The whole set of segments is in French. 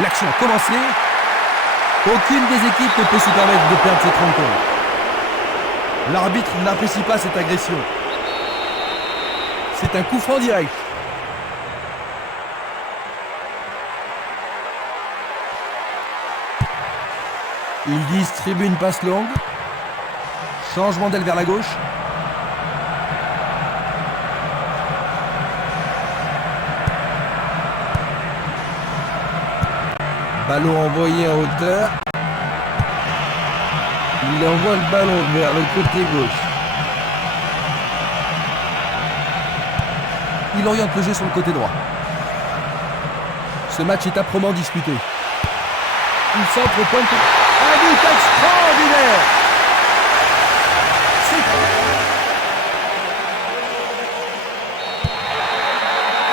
L'action a commencé. Aucune des équipes ne peut se permettre de perdre cette rencontre. L'arbitre n'apprécie pas cette agression. C'est un coup franc direct. Il distribue une passe longue. Changement d'aile vers la gauche. Ballon envoyé en hauteur. Il envoie le ballon vers le côté gauche. Il oriente le jeu sur le côté droit. Ce match est âprement disputé. Il centre au point de... Un but extraordinaire!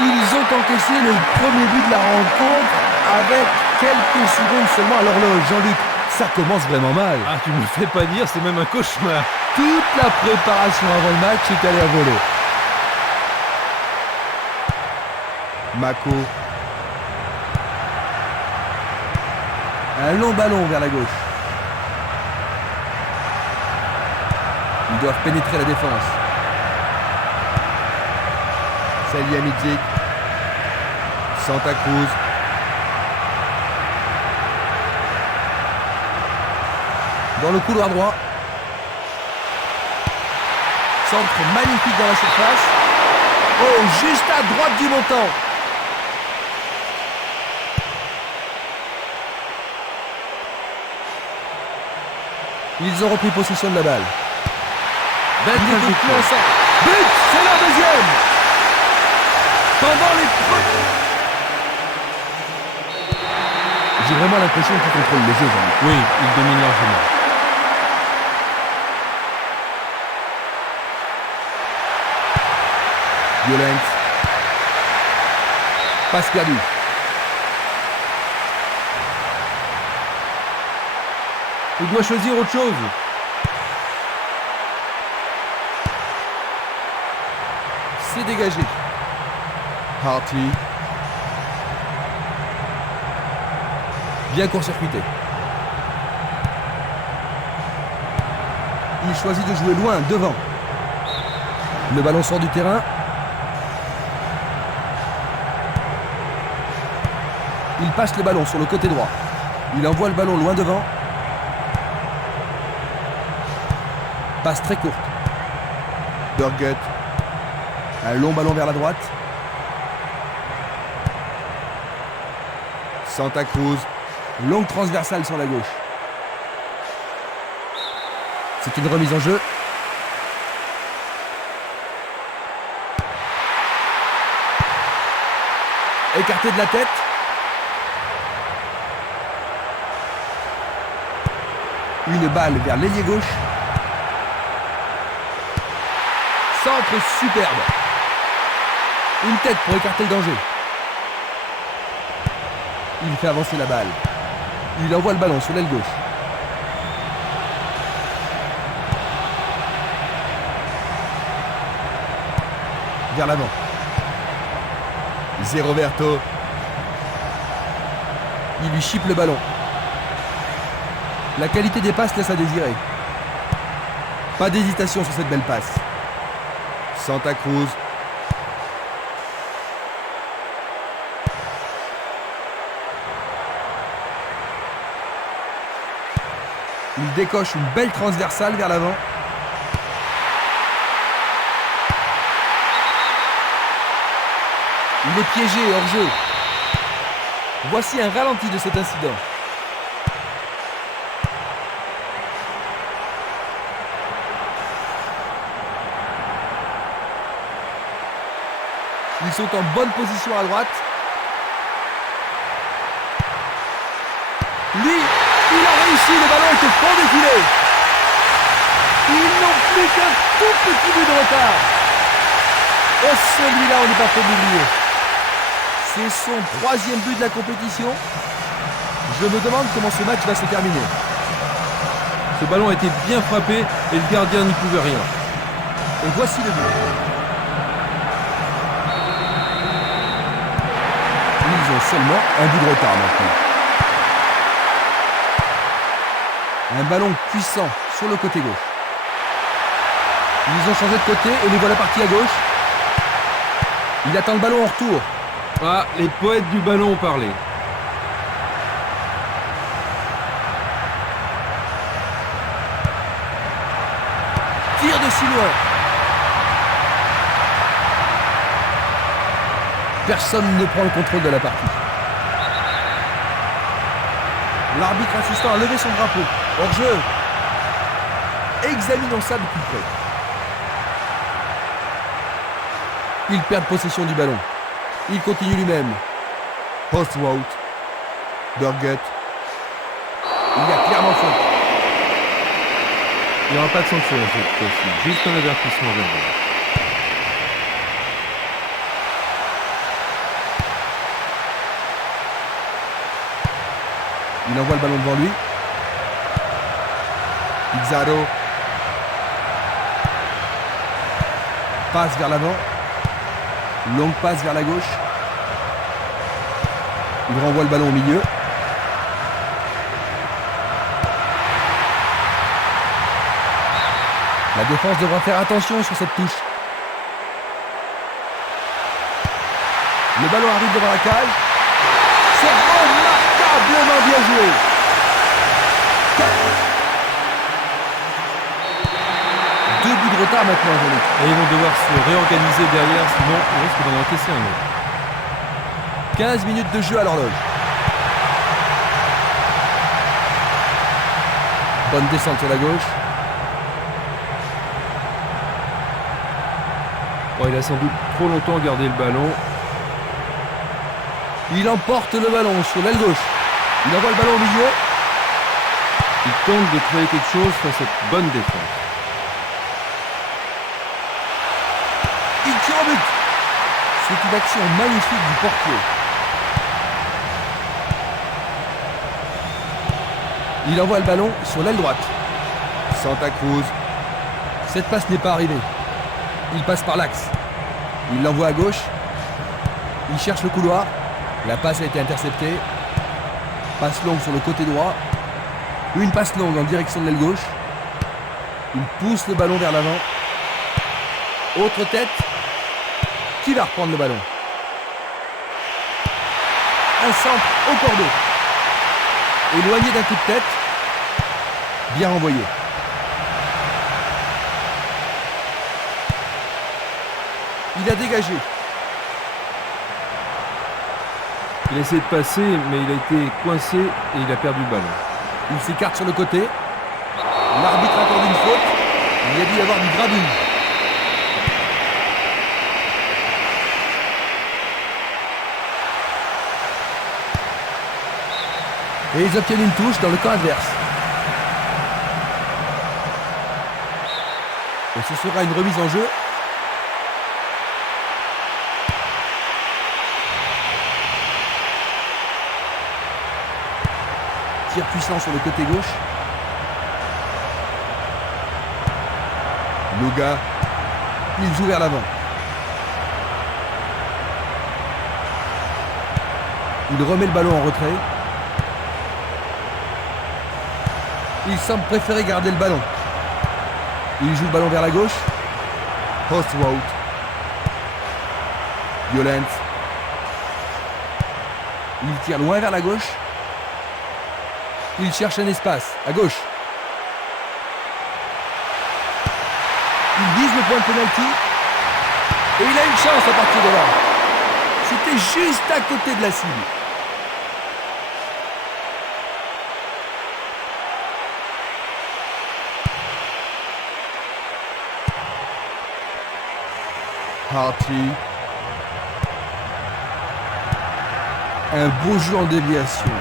Ils ont encaissé le premier but de la rencontre avec quelques secondes seulement à l'horloge. Jean-Luc, ça commence vraiment mal. Ah, tu me fais pas dire, c'est même un cauchemar. Toute la préparation avant le match est allée à voler. Mako. Un long ballon vers la gauche. Ils doivent pénétrer la défense. Salihamidzic. Santa Cruz. Dans le couloir droit. Centre magnifique dans la surface. Oh, juste à droite du montant. Ils ont repris possession de la balle. But, c'est leur deuxième. Pendant les... J'ai vraiment l'impression qu'ils contrôlent le jeu, Jean-Luc. Oui, ils dominent largement. Violent. Passe perdue. Il doit choisir autre chose. C'est dégagé. Harty. Bien court-circuité. Il choisit de jouer loin, devant. Le ballon sort du terrain. Il passe le ballon sur le côté droit. Il envoie le ballon loin devant. Passe très courte. Burgut. Un long ballon vers la droite. Santa Cruz. Longue transversale sur la gauche. C'est une remise en jeu. Écarté de la tête. Une balle vers l'ailier gauche. Centre superbe. Une tête pour écarter le danger. Il fait avancer la balle. Il envoie le ballon sur l'aile gauche. Vers l'avant. Zé Roberto. Il lui chipe le ballon. La qualité des passes laisse à désirer. Pas d'hésitation sur cette belle passe. Santa Cruz. Il décoche une belle transversale vers l'avant. Il est piégé hors jeu. Voici un ralenti de cet incident. Ils sont en bonne position à droite. Lui, il a réussi, le ballon est au fond des filets. Ils n'ont plus qu'un tout petit but de retard. Oh, celui-là, on n'est pas fait d'oublier. C'est son 3e but de la compétition. Je me demande comment ce match va se terminer. Ce ballon a été bien frappé et le gardien n'y pouvait rien. Et voici le but. Ils ont seulement un but de retard maintenant. Un ballon puissant sur le côté gauche. Ils ont changé de côté et les voilà partis à gauche. Il attend le ballon en retour. Ah, les poètes du ballon ont parlé. Tire de si loin. Personne ne prend le contrôle de la partie. L'arbitre assistant a levé son drapeau. Hors-jeu. Examinons ça de plus près. Il perd possession du ballon. Il continue lui-même. Post-route. Burgett. Il y a clairement faute. Il n'y aura pas de sanction cette fois-ci. Juste un avertissement verbal. Il envoie le ballon devant lui. Pizarro. Passe vers l'avant. Longue passe vers la gauche. Il renvoie le ballon au milieu. La défense devra faire attention sur cette touche. Le ballon arrive devant la cage. C'est remarquablement bien joué. Deux buts de retard maintenant, Jean-Luc. Et ils vont devoir se réorganiser derrière, sinon ils risquent d'en encaisser un autre. 15 minutes de jeu à l'horloge. Bonne descente sur la gauche. Oh, il a sans doute trop longtemps gardé le ballon. Il emporte le ballon sur l'aile gauche. Il envoie le ballon au milieu. Il tente de créer quelque chose face à cette bonne défense. Il tire au but. C'est une action magnifique du portier. Il envoie le ballon sur l'aile droite. Santa Cruz. Cette passe n'est pas arrivée. Il passe par l'axe. Il l'envoie à gauche. Il cherche le couloir. La passe a été interceptée. Passe longue sur le côté droit. Une passe longue en direction de l'aile gauche. Il pousse le ballon vers l'avant. Autre tête. Qui va reprendre le ballon? Un centre au cordeau. Éloigné d'un coup de tête. Bien renvoyé. Il a dégagé. Il a essayé de passer, mais il a été coincé et il a perdu le ballon. Il s'écarte sur le côté. L'arbitre accorde une faute. Il y a dû y avoir du grabuge. Et ils obtiennent une touche dans le camp adverse. Et ce sera une remise en jeu. Tir puissant sur le côté gauche. Luga. Il joue vers l'avant. Il remet le ballon en retrait. Il semble préférer garder le ballon. Il joue le ballon vers la gauche. Post route. Violence. Il tire loin vers la gauche. Il cherche un espace, à gauche. Il vise le point de pénalty. Et il a une chance à partir de là. C'était juste à côté de la cible. Harty. Un beau jeu en déviation.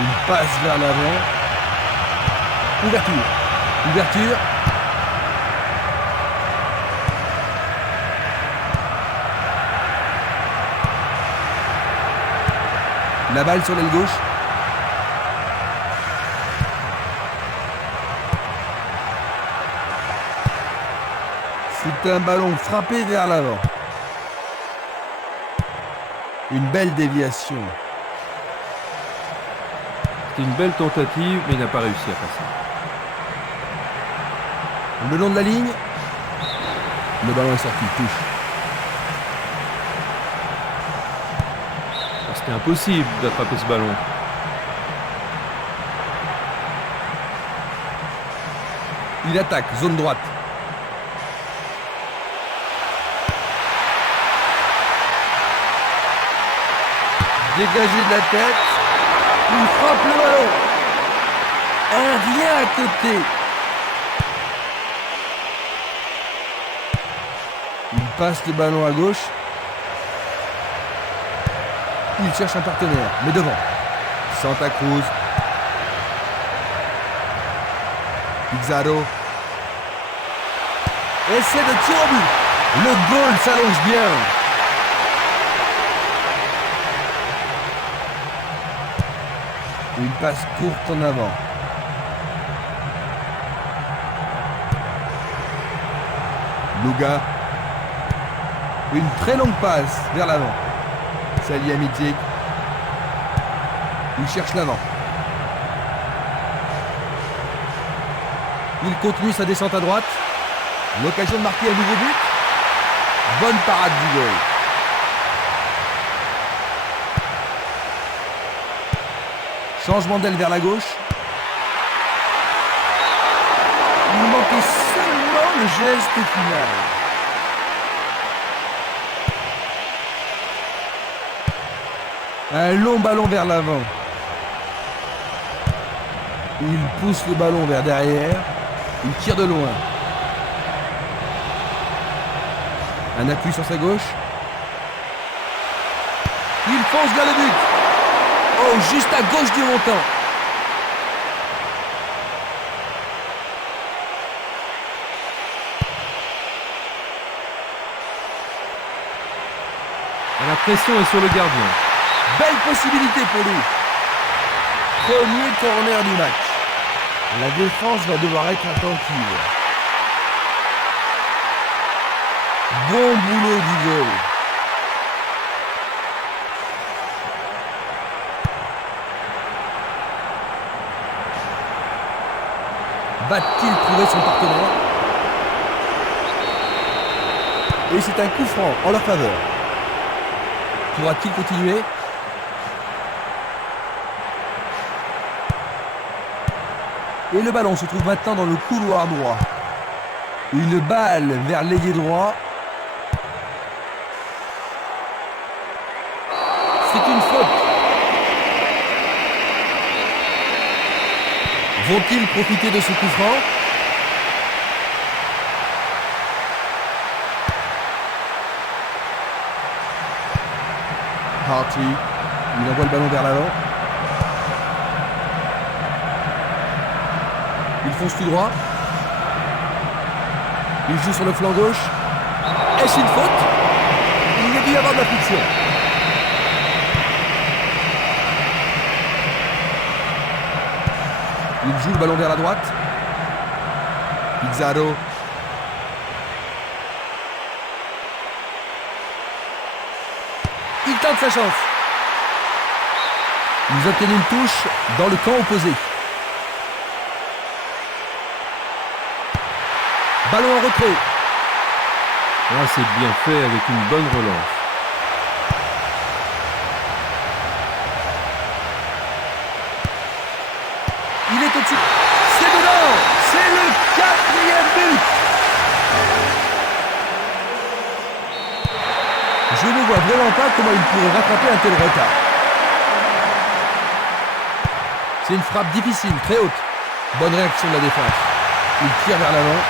Une passe vers l'avant. Ouverture. Ouverture. La balle sur l'aile gauche. C'est un ballon frappé vers l'avant. Une belle déviation. C'était une belle tentative, mais il n'a pas réussi à passer. Le long de la ligne. Le ballon est sorti, touche. C'était impossible d'attraper ce ballon. Il attaque, zone droite. Dégagé de la tête. Il frappe le ballon. Un rien à côté. Il passe le ballon à gauche. Il cherche un partenaire, mais devant. Santa Cruz. Pizarro. Essai de tir au but. Le goal s'allonge bien. Une passe courte en avant. Luga. Une très longue passe vers l'avant. Salihamidzic. Il cherche l'avant. Il continue sa descente à droite. L'occasion de marquer un nouveau but. Bonne parade du goal. Changement d'aile vers la gauche. Il manquait seulement le geste final. Un long ballon vers l'avant. Il pousse le ballon vers derrière. Il tire de loin. Un appui sur sa gauche. Il fonce vers le but. Oh, juste à gauche du montant. La pression est sur le gardien. Belle possibilité pour lui. Premier corner du match. La défense va devoir être attentive. Bon boulot du goal. Va-t-il trouver son partenaire? Et c'est un coup franc en leur faveur. Pourra-t-il continuer? Et le ballon se trouve maintenant dans le couloir droit. Une balle vers l'ailier droit. C'est une faute. Vont-ils profiter de ce coup franc? Harty, il envoie le ballon vers l'avant. Il fonce tout droit. Il joue sur le flanc gauche. Est-ce une faute? Il y a dû y avoir de la friction. Il joue le ballon vers la droite. Pizarro. Il tente sa chance. Ils obtiennent une touche dans le camp opposé. Ballon en retrait. Là, c'est bien fait avec une bonne relance. Il est au-dessus. C'est dedans. C'est le 4e but. Je ne vois vraiment pas comment il pourrait rattraper un tel retard. C'est une frappe difficile, très haute. Bonne réaction de la défense. Il tire vers l'avant.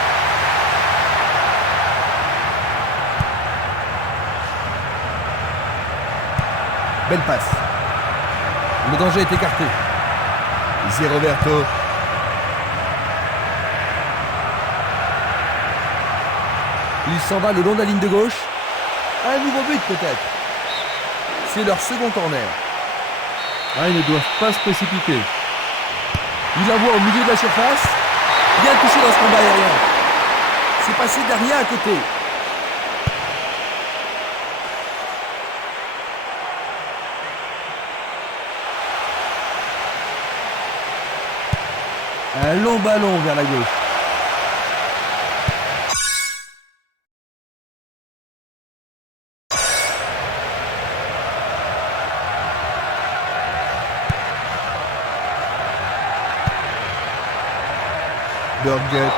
Belle passe. Le danger est écarté. Zé Roberto. Il s'en va le long de la ligne de gauche. Un nouveau but peut-être. C'est leur second corner. Ah, ils ne doivent pas se précipiter. Il envoie au milieu de la surface. Bien touché dans ce combat aérien. C'est passé derrière à côté. Un long ballon vers la gauche. Burgett.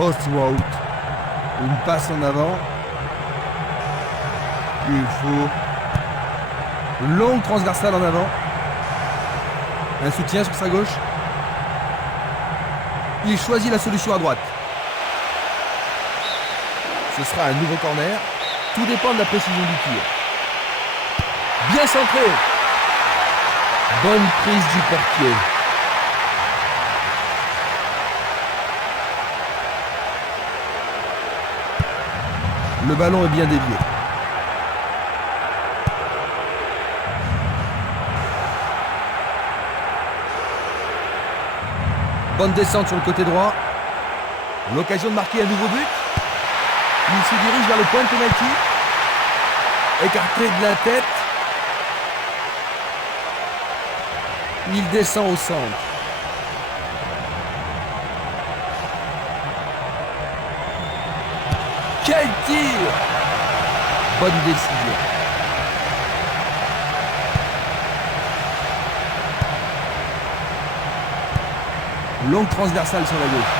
Ostwold. Une passe en avant. Il faut. Longue transversale en avant. Un soutien sur sa gauche. Il choisit la solution à droite. Ce sera un nouveau corner. Tout dépend de la précision du tir. Bien centré. Bonne prise du portier. Le ballon est bien dévié. Bonne descente sur le côté droit. L'occasion de marquer un nouveau but. Il se dirige vers le point de pénalty. Écarté de la tête. Il descend au centre. Quel tir! Bonne décision. Longue transversale sur la gauche.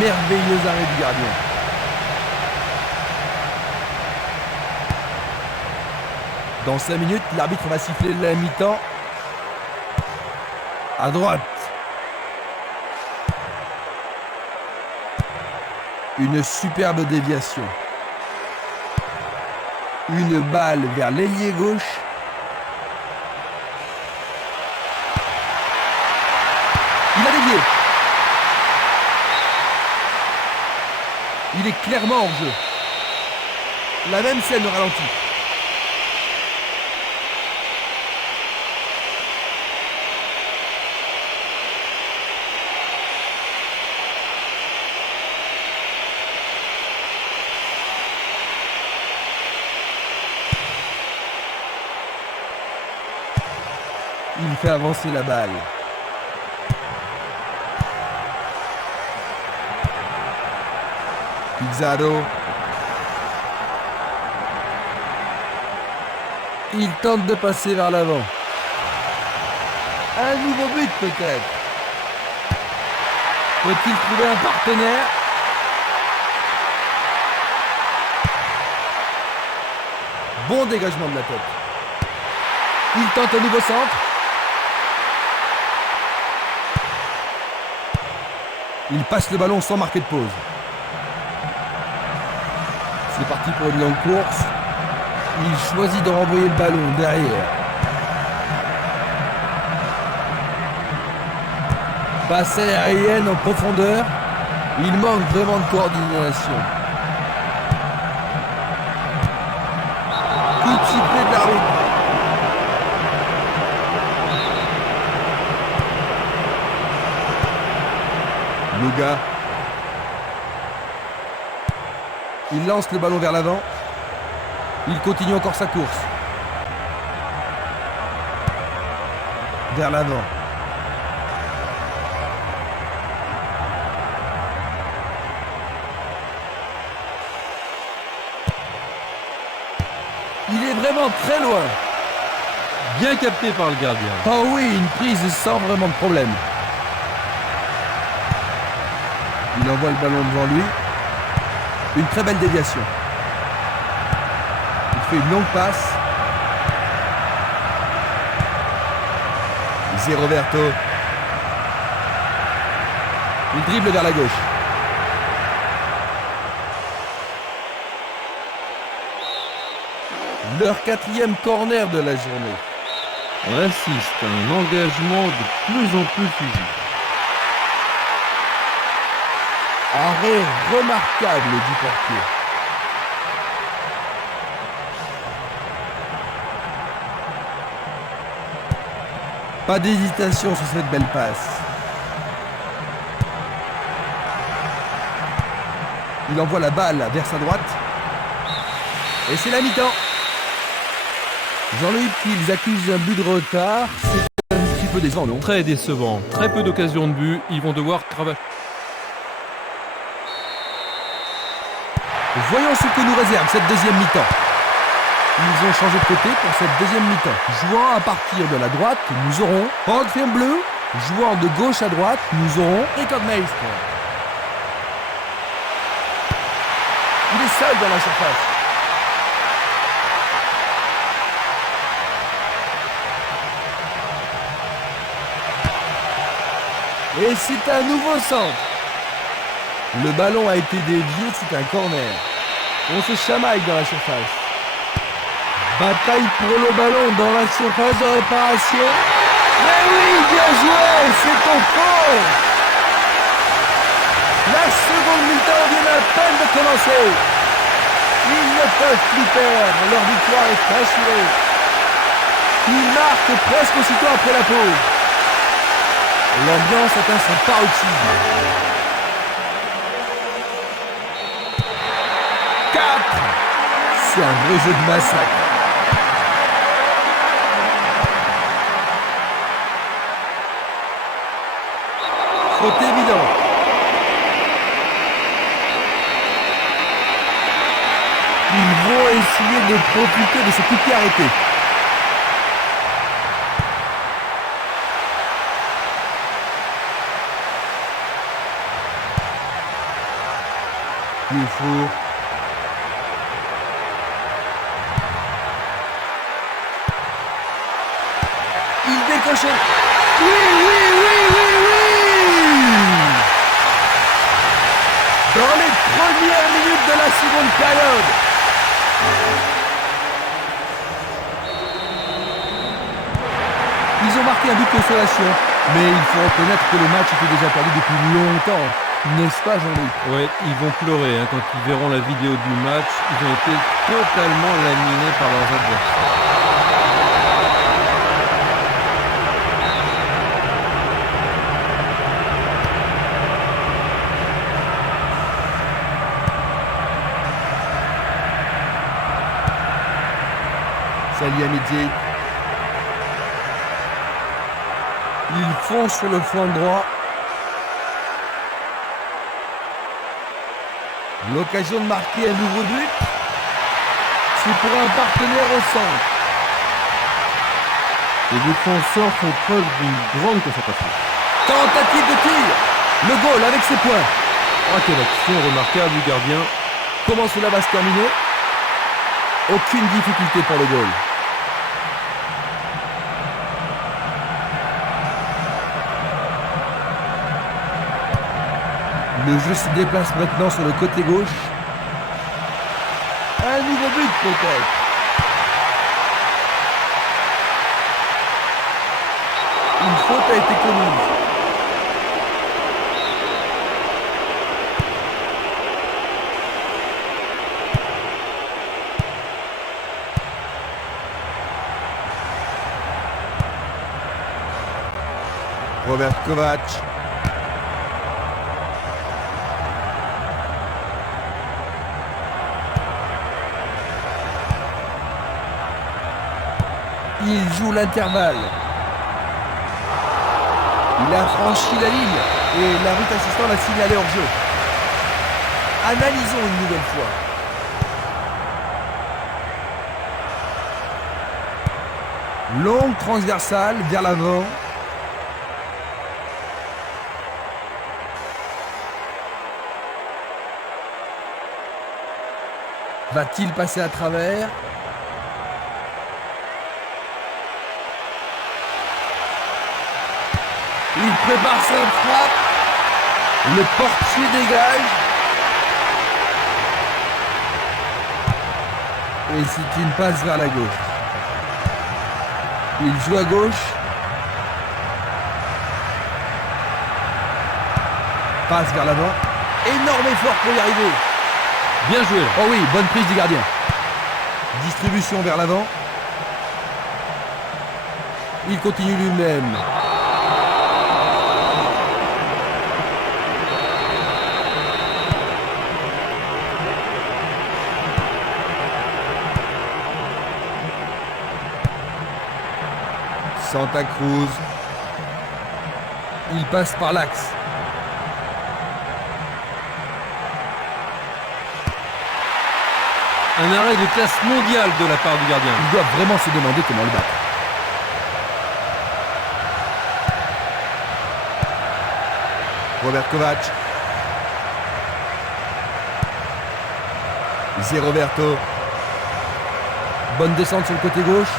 Merveilleux arrêt du gardien. Dans 5 minutes, l'arbitre va siffler la mi-temps. À droite. Une superbe déviation. Une balle vers l'ailier gauche. Il a dévié. Il est clairement hors jeu. La même scène au ralenti. Il fait avancer la balle. Pizarro. Il tente de passer vers l'avant. Un nouveau but peut-être. Faut-il trouver un partenaire? Bon dégagement de la tête. Il tente un nouveau centre. Il passe le ballon sans marquer de pause. C'est parti pour une longue course. Il choisit de renvoyer le ballon derrière. Passe aérienne en profondeur. Il manque vraiment de coordination. Coup de sifflet de l'arbitre. Luga. Il lance le ballon vers l'avant. Il continue encore sa course. Vers l'avant. Il est vraiment très loin. Bien capté par le gardien. Oh oui, une prise sans vraiment de problème. Il envoie le ballon devant lui. Une très belle déviation. Il fait une longue passe. Zé Roberto. Il dribble vers la gauche. Leur 4e corner de la journée. On assiste à un engagement de plus en plus physique. Arrêt remarquable du portier. Pas d'hésitation sur cette belle passe. Il envoie la balle vers sa droite. Et c'est la mi-temps. Jean-Louis, ils accusent un but de retard. C'est un petit peu décevant, non? Très décevant. Très peu d'occasions de but. Ils vont devoir cravacher. Voyons ce que nous réserve cette deuxième mi-temps. Ils ont changé de côté pour cette deuxième mi-temps. Jouant à partir de la droite, nous aurons Franck Bleu. Jouant de gauche à droite, nous aurons Rickardmeister. Il est seul dans la surface. Et c'est un nouveau centre. Le ballon a été dévié, c'est un corner. On se chamaille dans la surface. Bataille pour le ballon dans la surface de réparation. Mais oui, bien joué, c'est ton fort. La seconde mi-temps vient à peine de commencer. Ils ne peuvent plus perdre, leur victoire est assurée. Ils marquent presque aussitôt après la pause. L'ambiance atteint son paroxysme. 4. C'est un vrai jeu de massacre. Faute évidente. Ils vont essayer de profiter de ce coup de pied arrêté. Il faut. Il décoche. Oui, oui, oui, oui, oui. Dans les premières minutes de la seconde période. Ils ont marqué un but de consolation, mais il faut reconnaître que le match était déjà perdu depuis longtemps. N'est-ce pas, Jean-Louis? Ouais, ils vont pleurer quand ils verront la vidéo du match. Ils ont été totalement laminés par leurs adversaires. Salihamidzic. Ils foncent sur le flanc droit. L'occasion de marquer un nouveau but. C'est pour un partenaire au centre. Les défenseurs font preuve d'une grande concentration. Tentative de tir. Le goal avec ses points. Ah, quelle action remarquable du gardien. Comment cela va se terminer? Aucune difficulté pour le goal. Le jeu se déplace maintenant sur le côté gauche. Un nouveau but peut-être. Une faute a été commise. Robert Kovac. Il joue l'intervalle. Il a franchi la ligne et l'arbitre assistant l'a signalé hors jeu. Analysons une nouvelle fois. Longue transversale vers l'avant. Va-t-il passer à travers? Il prépare sa frappe. Le portier dégage. Et c'est une passe vers la gauche. Il joue à gauche. Passe vers l'avant. Énorme effort pour y arriver. Bien joué. Oh oui, bonne prise du gardien. Distribution vers l'avant. Il continue lui-même. Santa Cruz. Il passe par l'axe. Un arrêt de classe mondiale de la part du gardien. Il doit vraiment se demander comment le battre. Robert Kovac. Zé Roberto. Bonne descente sur le côté gauche.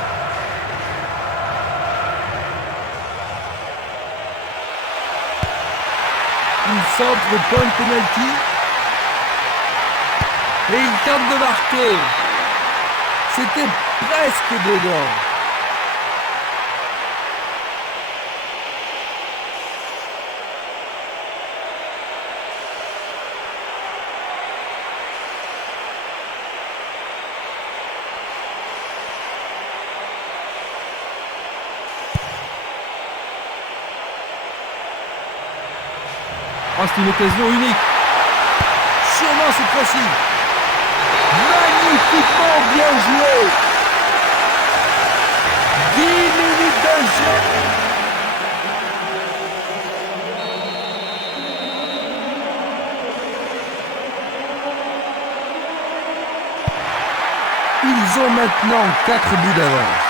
Il centre le point de penalty. Et il tente de marquer. C'était presque dedans. Oh, c'est une occasion unique. Sûrement cette fois-ci. Magnifiquement bien joué. 10 minutes de jeu. Ils ont maintenant 4 buts d'avance.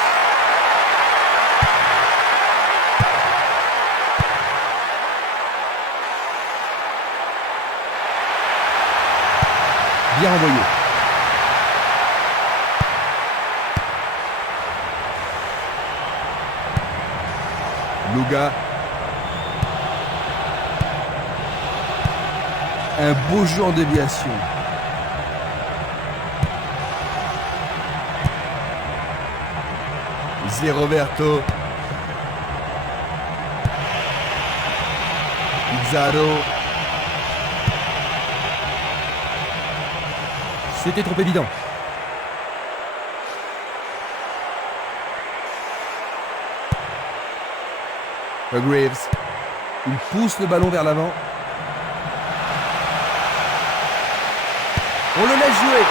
Bien envoyé. Luga. Un beau jeu en déviation. Zé Roberto. Pizarro. C'était trop évident. Graves. Il pousse le ballon vers l'avant. On le laisse jouer.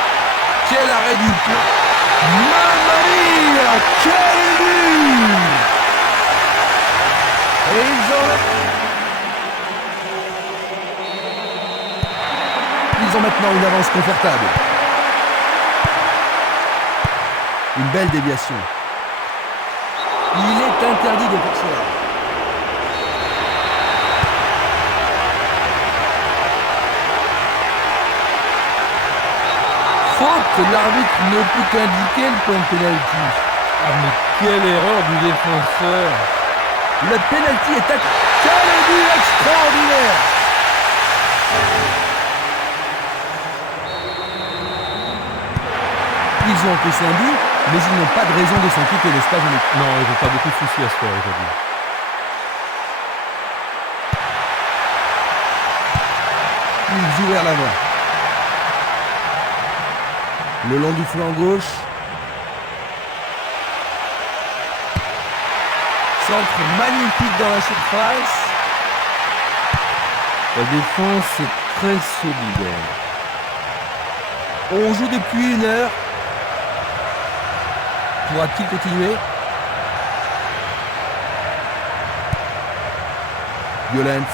Quel arrêt du plan. Mamma mia, quel but! Et ils ont maintenant une avance confortable. Une belle déviation. Il est interdit de faire cela. Faute, l'arbitre ne peut qu'indiquer le point de pénalty. Ah, mais quelle erreur du défenseur. Le pénalty est à... Quel but extraordinaire! Ils ont encaissé un but, mais ils n'ont pas de raison de s'inquiéter, n'est-ce pas, Jean-Luc? Non, ils n'ont pas beaucoup de soucis à se faire aujourd'hui. Ils jouent vers l'avant. Le long du flanc gauche. Centre magnifique dans la surface. La défense est très solidaire. On joue depuis 1 heure. Pourra-t-il continuer? Violent.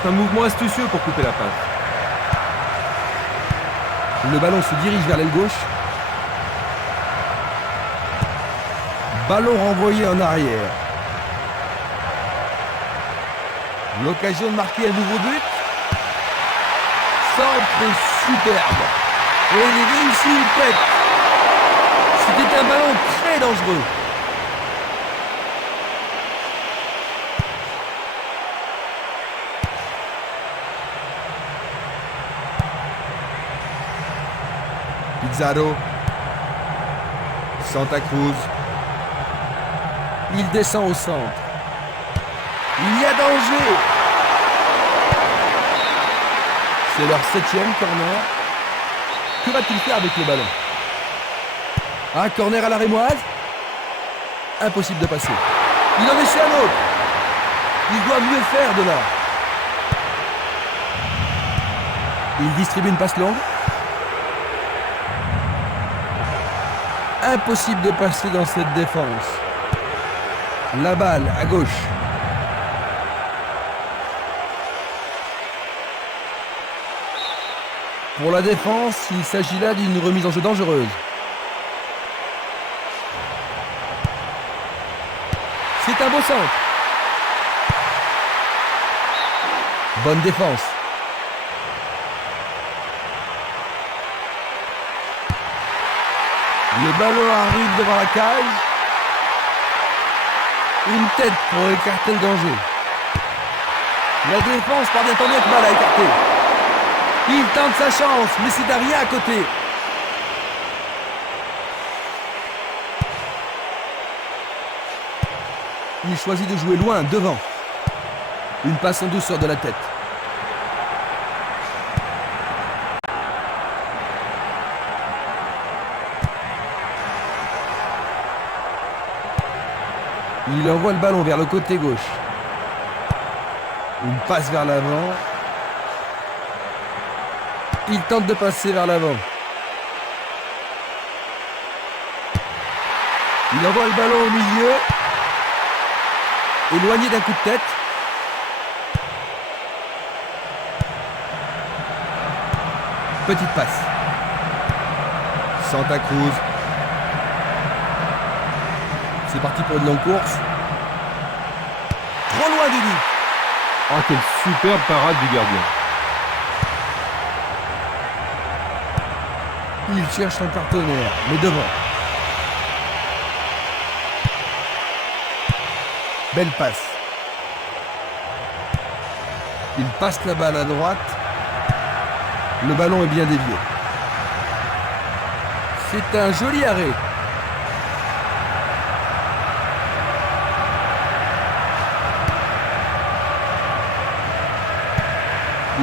C'est un mouvement astucieux pour couper la passe. Le ballon se dirige vers l'aile gauche. Ballon renvoyé en arrière. L'occasion de marquer un nouveau but. Centre superbe. Et il est réussi, il pète. C'était un ballon très dangereux. Pizarro. Santa Cruz. Il descend au centre. Il y a danger. C'est leur 7e corner. Que va-t-il faire avec le ballon? Un corner à la rémoise. Impossible de passer. Il en essaie un autre. Il doit mieux faire de là. Il distribue une passe longue. Impossible de passer dans cette défense. La balle à gauche. Pour la défense, il s'agit là d'une remise en jeu dangereuse. C'est un beau centre. Bonne défense. Le ballon arrive devant la cage. Une tête pour écarter le danger. La défense parvient tant bien que mal à écarter. Il tente sa chance, mais c'est Daria à côté. Il choisit de jouer loin, devant. Une passe en douceur de la tête. Il envoie le ballon vers le côté gauche. Une passe vers l'avant. Il tente de passer vers l'avant. Il envoie le ballon au milieu. Éloigné d'un coup de tête. Petite passe. Santa Cruz. C'est parti pour une longue course. Trop loin du but. Oh, quelle superbe parade du gardien. Il cherche un partenaire, mais devant. Belle passe. Il passe la balle à droite. Le ballon est bien dévié. C'est un joli arrêt.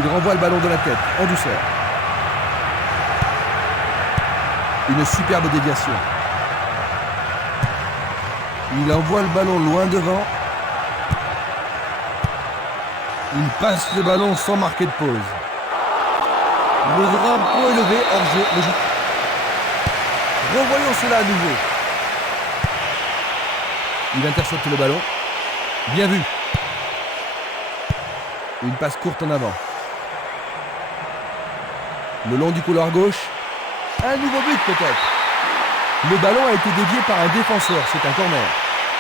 Il renvoie le ballon de la tête, en douceur. Une superbe déviation. Il envoie le ballon loin devant. Il passe le ballon sans marquer de pause. Le drapeau est levé hors jeu logique. Revoyons cela à nouveau. Il intercepte le ballon. Bien vu. Une passe courte en avant. Le long du couloir gauche. Un nouveau but peut-être. Le ballon a été dévié par un défenseur. C'est un corner.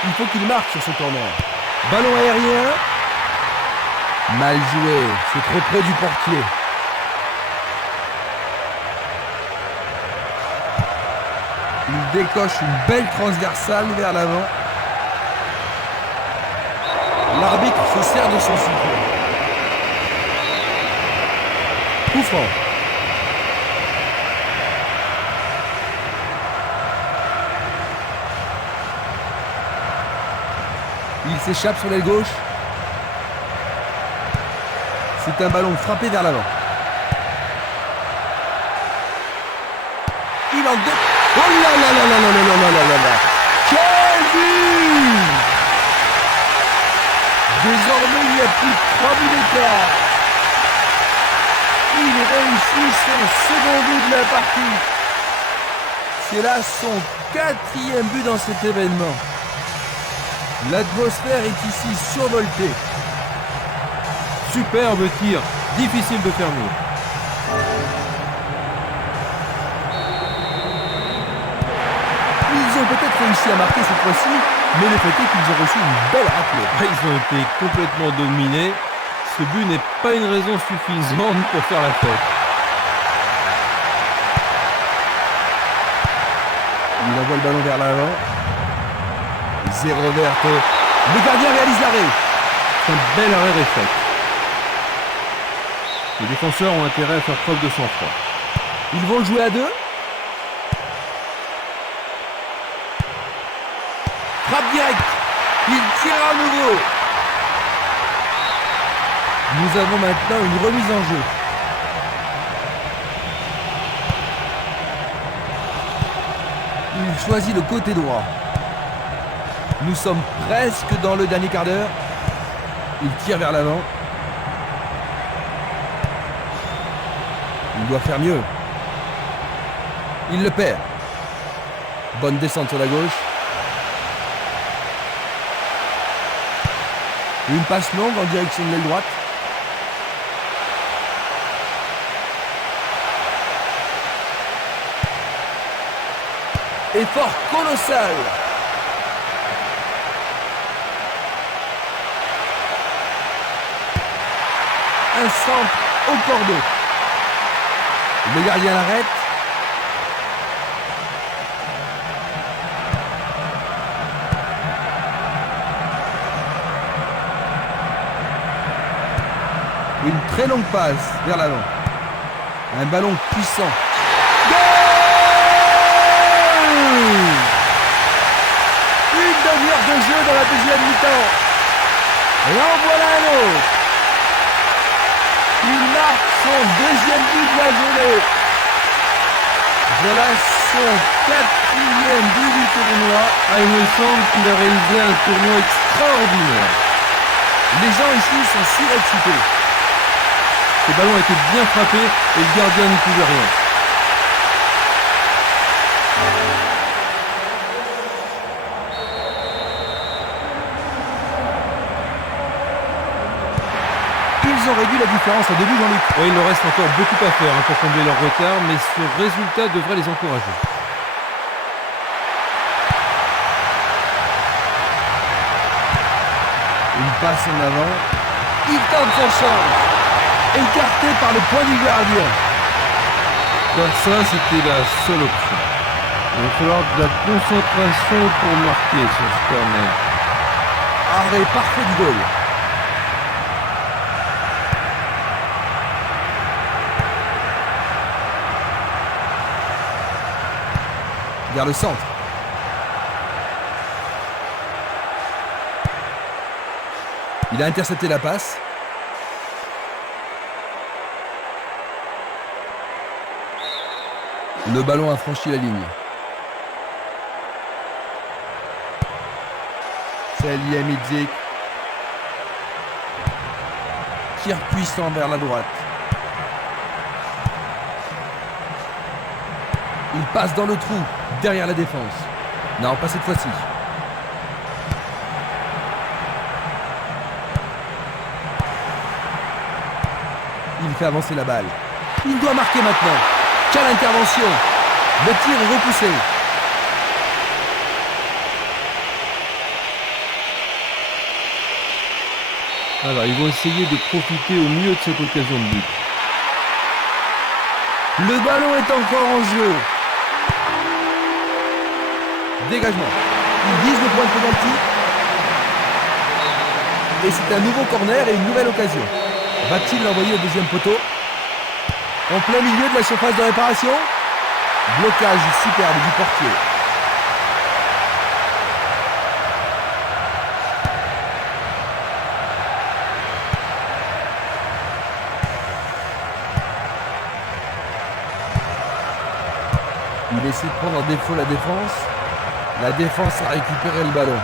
Il faut qu'il marque sur ce corner. Ballon aérien. Mal joué. C'est trop près du portier. Il décoche une belle transversale vers l'avant. L'arbitre se sert de son sifflet. Coup franc. Il s'échappe sur l'aile gauche. C'est un ballon frappé vers l'avant. Il en deux. Oh là là là là là là là là là là. Quel but! Désormais, il y a plus de 3 buts d'écart. Il réussit son second but de la partie. C'est là son 4e but dans cet événement. L'atmosphère est ici survoltée. Superbe tir, difficile de faire mieux. Ils ont peut-être réussi à marquer cette fois-ci, mais le fait est qu'ils ont reçu une belle raclée. Ils ont été complètement dominés. Ce but n'est pas une raison suffisante pour faire la fête. Il envoie le ballon vers l'avant. Zéro verte. Le gardien réalise l'arrêt. C'est un bel arrêt réflexe. Les défenseurs ont intérêt à faire preuve de sang-froid. Ils vont le jouer à deux. Frappe directe. Il tire à nouveau. Nous avons maintenant une remise en jeu. Il choisit le côté droit. Nous sommes presque dans le dernier quart d'heure. Il tire vers l'avant. Il doit faire mieux. Il le perd. Bonne descente sur la gauche. Une passe longue en direction de l'aile droite. Effort colossal. Un centre au cordeau. Le gardien l'arrête. Une très longue passe vers l'avant. Un ballon puissant. Une demi-heure de jeu dans la deuxième mi-temps. Et en voilà un autre. Il marque son deuxième but de la journée. Voilà son quatrième but du tournoi. Ah, il me semble qu'il a réalisé un tournoi extraordinaire. Les gens ici sont surexcités. Ce ballon a été bien frappé et le gardien n'y pouvait rien. Ils ont réduit la différence à 2 buts, Jean-Luc. Oui, il leur reste encore beaucoup à faire pour combler leur retard, mais ce résultat devrait les encourager. Une passe en avant. Il tente sa chance. Écarté par le point du gardien. Comme ça, c'était la seule option. Il va falloir de la concentration pour marquer sur ce corner. Arrêt parfait du goal. Vers le centre. Il a intercepté la passe. Le ballon a franchi la ligne. Salihamidzic. Tir puissant vers la droite. Il passe dans le trou, derrière la défense. Non, pas cette fois-ci. Il fait avancer la balle. Il doit marquer maintenant. Quelle intervention! Le tir est repoussé. Alors, ils vont essayer de profiter au mieux de cette occasion de but. Le ballon est encore en jeu. Dégagement. Il vise le point de pénalty. Et c'est un nouveau corner et une nouvelle occasion. Va-t-il l'envoyer au deuxième poteau? En plein milieu de la surface de réparation. Blocage superbe du portier. Il essaie de prendre en défaut la défense. La défense a récupéré le ballon.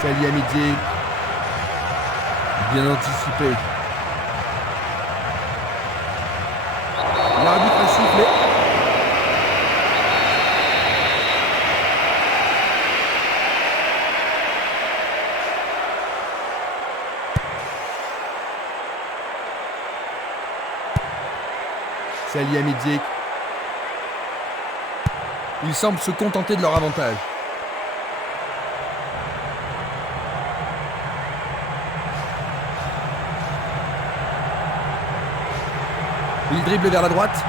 Salihamidzic. Bien anticipé. L'arbitre a sifflé. Salihamidzic. Ils semblent se contenter de leur avantage. Il dribble vers la droite.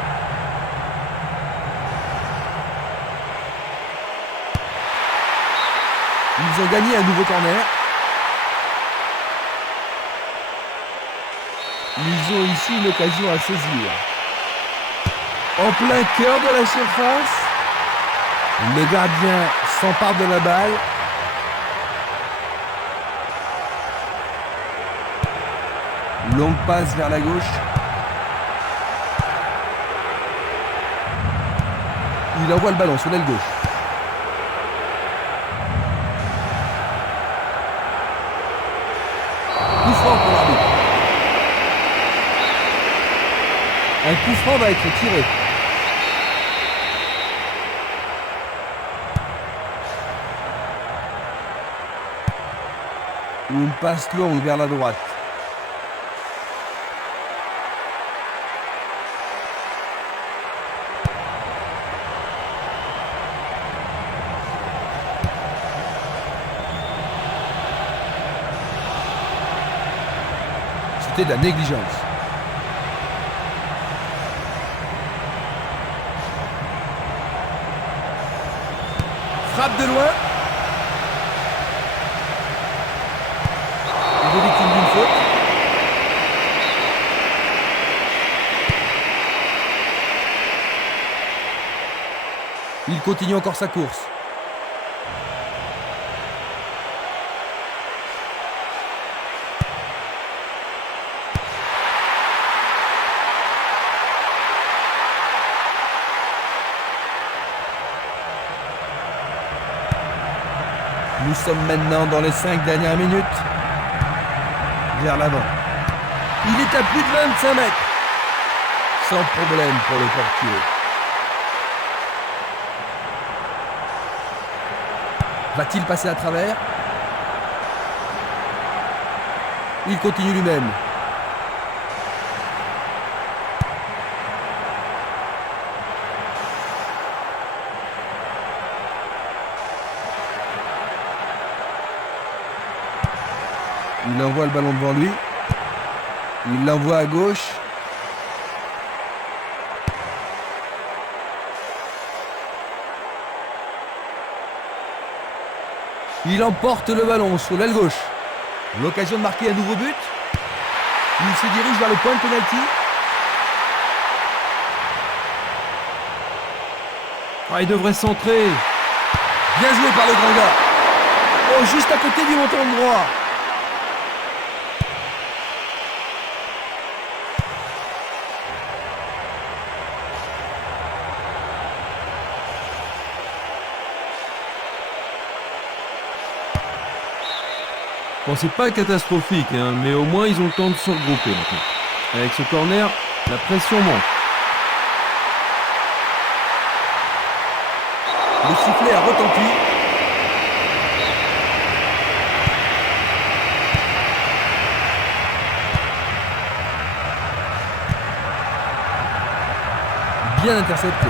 Ils ont gagné un nouveau corner. Ils ont ici une occasion à saisir. En plein cœur de la surface. Le gardien s'empare de la balle. Longue passe vers la gauche. Il envoie le ballon sur l'aile gauche. franc pour l'arbitre. Un coup franc va être tiré. Une passe longue vers la droite. C'était de la négligence. Frappe de loin. Il est victime d'une faute. Il continue encore sa course. Nous sommes maintenant dans les 5 dernières minutes. Vers l'avant. Il est à plus de 25 mètres. Sans problème pour le portier. Va-t-il passer à travers? Il continue lui-même. Il envoie le ballon devant lui. Il l'envoie à gauche. Il emporte le ballon sur l'aile gauche. L'occasion de marquer un nouveau but. Il se dirige vers le point de pénalty. Ah, il devrait centrer. Bien joué par le grand gars. Oh, juste à côté du montant droit. Bon, c'est pas catastrophique, hein, mais au moins ils ont le temps de se regrouper maintenant. Avec ce corner, la pression monte. Le sifflet a retenti. Bien intercepté.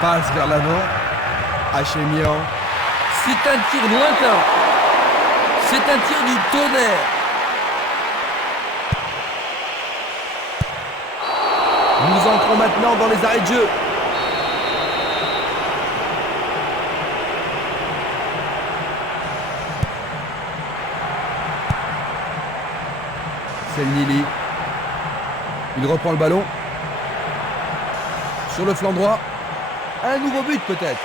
Passe vers l'avant. Hachemian. C'est un tir lointain. C'est un tir du tonnerre. Nous entrons maintenant dans les arrêts de jeu. C'est Nili. Il reprend le ballon. Sur le flanc droit. Un nouveau but peut-être.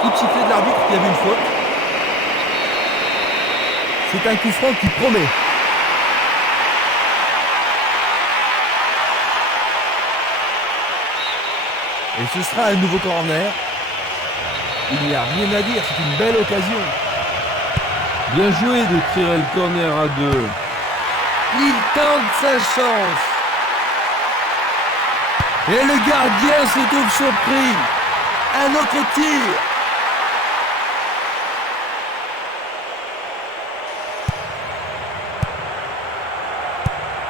Coup de sifflet de l'arbitre qui a vu une faute. C'est un coup franc qui promet. Et ce sera un nouveau corner. Il n'y a rien à dire, c'est une belle occasion. Bien joué de tirer le corner à deux. Il tente sa chance. Et le gardien se trouve surpris. Un autre tir.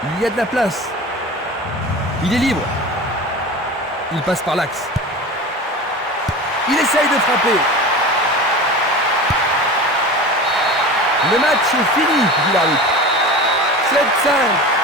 Il y a de la place. Il est libre. Il passe par l'axe. Il essaye de frapper. Le match est fini, dit l'arbitre. 7-5.